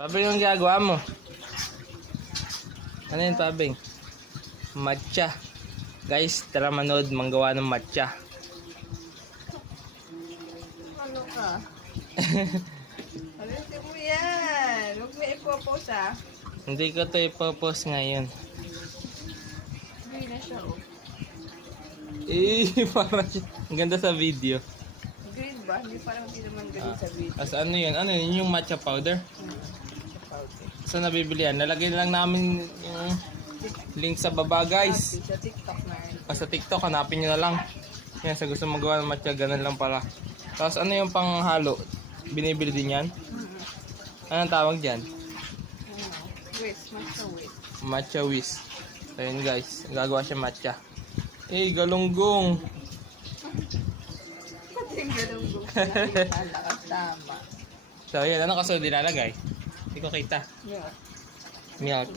Pabing, ang ginagawa mo? Ano yun, Pabing? Matcha. Guys, tara manood manggawa ng matcha. Ano ka? Alisin mo yan. Huwag mo ipopost ah. Hindi ko to ipopost ngayon. Hindi na siya oh. Parang ang ganda sa video. Green ba? Hindi parang hindi naman ganun sa video. As ano yun? Ano yun? Yung matcha powder? Sa powder. Saan nabibili yan? Lalagay lang namin yung link sa baba, guys. Sa TikTok na rin. Sa TikTok, hanapin nyo na lang. Yan, sa gusto magawa ng matcha, ganun lang pala. Tapos ano yung panghalo? Binibili din yan? Anong tawag dyan? Whisk. Matcha whisk. Matcha whisk. So yun guys, gagawa siya matcha. Galunggong. Pati yung ganun gusto. Lakas tama. So yun, ano kasunod nilalagay? Hindi ko kita. Yeah. Milk.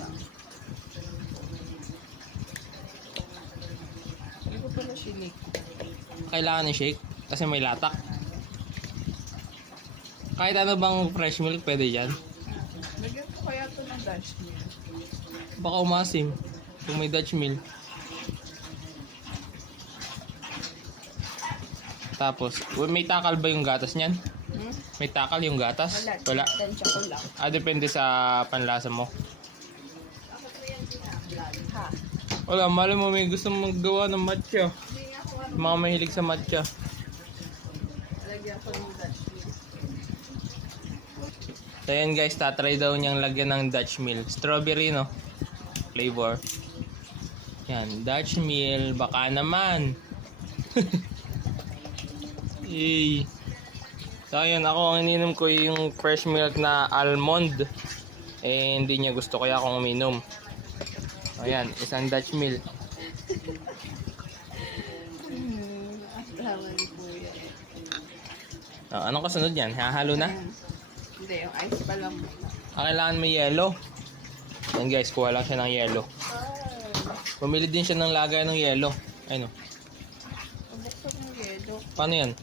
Hindi ko pala shinik. Kailangan ng shake kasi may latak. Kahit ano bang fresh milk pwede dyan. Lagyan ko kaya ito ng Dutch milk. Baka umasim kung may Dutch milk. Tapos, may takal ba yung gatas niyan? May takal yung gatas? Wala. Tansya ko lang. Depende sa panlasa mo. Bakit mo yan pinaklan? Ha? Wala, mali mo may gusto maggawa ng matcha. Hindi nga ako Mga mahilig sa matcha. lagyan ko ng Dutch milk. So yan guys, tatry daw niyang lagyan ng Dutch milk. Strawberry, no? Flavor. Yan, Dutch milk. Baka naman. Yay. So ayun, ako ang ininom ko yung fresh milk na almond. Hindi niya gusto, kaya akong uminom. Ayan, isang Dutch milk. Asawa ni Kuya. Anong kasunod yan? Hahalo na? Hindi, yung ice pa lang muna. Kailangan may yellow. Yan guys, kuha lang siya ng yellow. Pumili din siya ng lagay ng yellow. Ayun o. Pabuksan ng yelo. Paano yan?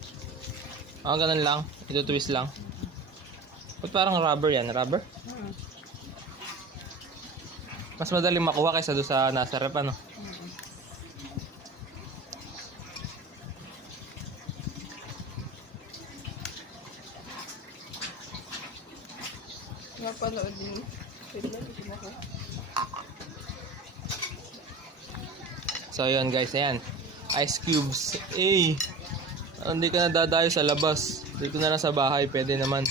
Ganun lang. Ito twist lang. Ba't parang rubber yan? Rubber? Mas madaling makuha kaysa doon sa nasa rep, ano? Napanood din. Pwede ako. So yun guys, ayan. Ice cubes. Hindi ka na dadayo sa labas. Dito na lang sa bahay, pwede naman.